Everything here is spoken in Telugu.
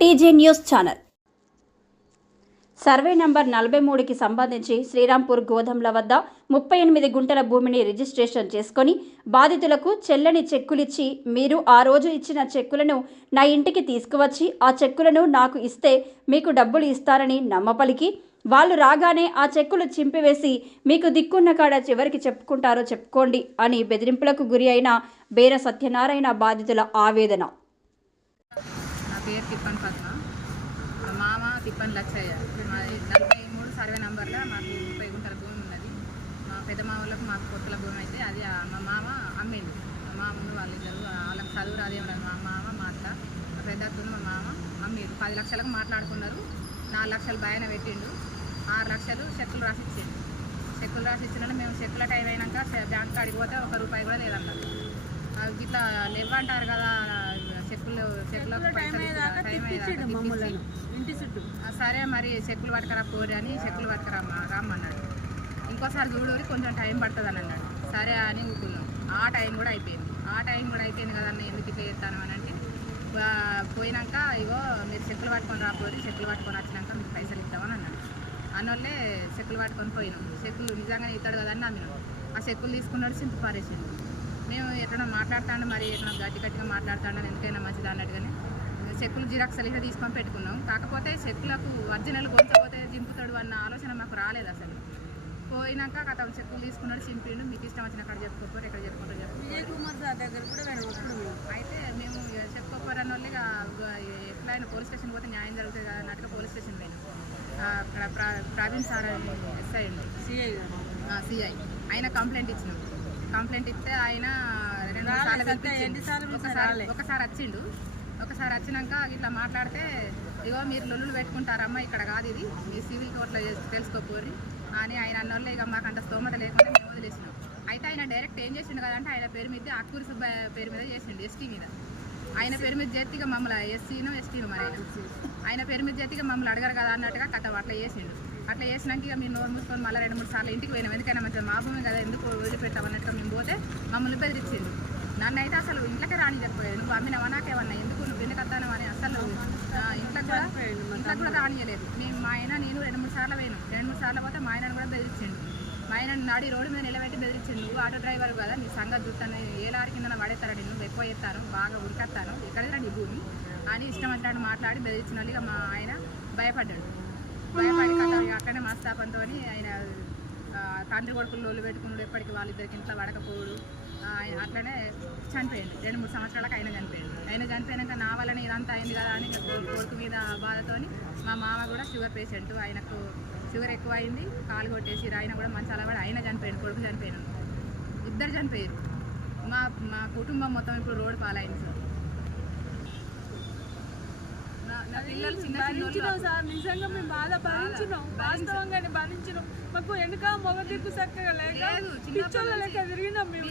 TJ news channel. Survey number 43కి సంబంధించి శ్రీరాంపూర్ గోదాంల వద్ద 38 గుంటల భూమిని రిజిస్ట్రేషన్ చేసుకొని బాధితులకు చెల్లని చెక్కులిచ్చి, మీరు ఆ రోజు ఇచ్చిన చెక్కులను నా ఇంటికి తీసుకువచ్చి ఆ చెక్కులను నాకు ఇస్తే మీకు డబ్బులు ఇస్తారని నమ్మపలికి, వాళ్ళు రాగానే ఆ చెక్కులు చింపివేసి మీకు దిక్కున్న కాడ చివరికి చెప్పుకుంటారో చెప్పుకోండి అని బెదిరింపులకు గురి అయిన బేర సత్యనారాయణ బాధితుల ఆవేదన. నా పేరు తిప్పన్ పద్మ, మా మామ తిప్పన్ లచ్చయ్య. మాది 43 సర్వే నంబర్లో మాకు 30 గుంటల భూమి ఉన్నది. మా పెద్ద మామూలకు మాకు కొత్తల భూమి అయితే అది మా మామ అమ్మిండు. మా మామూలు వాళ్ళిద్దరు వాళ్ళకి చదువు రాదేమన్నది. మా మామ మాట్ల మా పెద్దతులు మా మామ అమ్మిండు. 10 లక్షలకు మాట్లాడుకున్నారు. 4 లక్షలు భయాన పెట్టిండు. 6 లక్షలు చెక్కులు రాసిచ్చిండు. చెక్కులు రాసిచ్చిన మేము చెక్కుల టైం అయినాక బ్యాంక్ కాడికి పోతే ₹1 కూడా లేదన్నారు. ఇట్లా లేవంటారు కదా, చెక్కులకు పైసలు ఇంటి చుట్టూ. సరే మరి చెక్కులు పట్టుకరా పోరి అని చెక్కులు పట్టుకరా రమ్మన్నాడు. ఇంకోసారి చూడూరి కొంచెం టైం పడుతుంది అని అన్నాడు. సరే అని ఊరుకున్నాం. ఆ టైం కూడా అయిపోయింది కదన్న, ఎందుకు ఇట్లా చేస్తాను అని అంటే పోయినాక ఇగో మీరు చెక్కులు పట్టుకొని రాపోరి, చెక్కులు పట్టుకొని వచ్చినాక మీకు పైసలు ఇస్తామని అన్నాడు. అన్నోళ్ళే చెక్కులు పట్టుకొని పోయినాం. చెక్కులు నిజంగానే ఇస్తాడు కదని నమ్మినాం. ఆ చెక్కులు తీసుకున్నాడు, సింపు పారేసిండు. మేము ఎట్లా మాట్లాడుతాడు, మరి ఎట్లా గట్టిగా మాట్లాడుతాడని ఎందుకైనా మంచిది అన్నట్టుగానే చెక్కులు జిరాక్స్ సరిగ్గా తీసుకొని పెట్టుకున్నాం. కాకపోతే చెక్కులకు ఒరిజినల్ కొంచెపోతే చింపుతాడు అన్న ఆలోచన మాకు రాలేదు అసలు. పోయినాక అతను చెక్కులు తీసుకున్నాడు, చింపిండు. మీకు ఇష్టం వచ్చిన అక్కడ చెప్పుకోపోరు, ఎక్కడ చెప్పుకుంటారు దగ్గర కూడా అయితే మేము చెప్పుకోపోరు అన్న వాళ్ళు ఎట్లయినా పోలీస్ స్టేషన్ పోతే న్యాయం జరుగుతుంది కదా అన్నట్టుగా పోలీస్ స్టేషన్ పోయినాం. అక్కడ ప్రావీణ్ సార్ ఎస్ఐ అండి, సిఐ ఆయన కంప్లైంట్ ఇచ్చినాం. కంప్లైంట్ ఇస్తే ఆయన 2 సార్లు పిలిపించిండు. ఒకసారి వచ్చినాక ఇట్లా మాట్లాడితే, ఇగో మీరు లొల్లులు పెట్టుకుంటారమ్మా, ఇక్కడ కాదు ఇది, మీ సివిల్ కోర్టులో తెలుసుకోపోరి అని ఆయన అన్నోళ్ళు. ఇక మాకు అంత స్తోమత లేకుండా మేము వదిలేసినాం. అయితే ఆయన డైరెక్ట్ ఏం చేసిండు కదంటే, ఆయన పేరు మీద అక్కూరి సుబ్బయ్య పేరు మీద చేసిండు, ఎస్టీ మీద. ఆయన పేరు మీద చేతిగా మమ్మల్ని ఎస్టీను మరి ఆయన పేరు మీద చేతిగా మమ్మల్ని అడగారు కదా అన్నట్టుగా కథ అట్లా చేసిండు. అట్లా చేసినాక ఇక మీరు నోరు మూసుకొని మళ్ళీ 2-3 సార్లు ఇంటికి పోయినాం. ఎందుకైనా మంచిగా మా భూమి కదా, ఎందుకు వదిలిపెట్టామన్నట్టుగా మేము పోతే మమ్మల్ని బెదిరించిండు. నన్ను అయితే అసలు ఇంట్లోకే రాని చెప్పలేదు. నువ్వు అమ్మినవా నాకేమన్నా, ఎందుకు నువ్వు ఎందుకు వస్తాను అని అసలు ఇంట్లో కూడా రానియలేదు. మా ఆయన నేను 2-3 సార్లు పోయినాం. 2-3 సార్లు పోతే మా ఆయనను కూడా బెదిరించిండు. మా ఆయన నాడి రోడ్డు మీద నిలబెట్టి బెదిరించిండు. నువ్వు ఆటో డ్రైవర్ కదా, నీ సంగతి చూస్తాను, ఏ లారీ కింద పడేస్తారని, నువ్వు ఎక్కువ చేస్తాను, బాగా ఉరికేస్తాను, ఎక్కడికి నీ భూమి అని ఇష్టం అంటాడు మాట్లాడి బెదిరించిన వాళ్ళు. ఇక మా ఆయన భయపడ్డాడు. భయపడి అక్కడనే మనస్తాపంతో ఆయన తండ్రి కొడుకులు లోళ్ళు పెట్టుకున్నాడు. ఎప్పటికీ వాళ్ళిద్దరికి ఇంట్లో పడకపోడు. అట్లనే చనిపోయింది. 2-3 సంవత్సరాలకు ఆయన చనిపోయాడు. ఆయన చనిపోయాక నా వల్లనే ఇదంతా అయింది కదా అని కొడుకు మీద బాధతో మా మామ కూడా షుగర్ పేషెంట్, ఆయనకు షుగర్ ఎక్కువ అయింది, కాలు కొట్టేసి ఆయన కూడా మంచి అలవాడు, ఆయన చనిపోయాడు, కొడుకు చనిపోయాడు, ఇద్దరు చనిపోయారు. మా కుటుంబం మొత్తం ఇప్పుడు రోడ్డు పాలైంది సార్. నా పిల్లలు సార్ నిజంగా మేము బాధ భరించినాం, వాస్తవంగానే భరించినాం. మాకు వెనుక మొగ దిక్కు చక్కగా లేక పిచ్చోళ్ళ లెక్క తిరిగినాం మేము.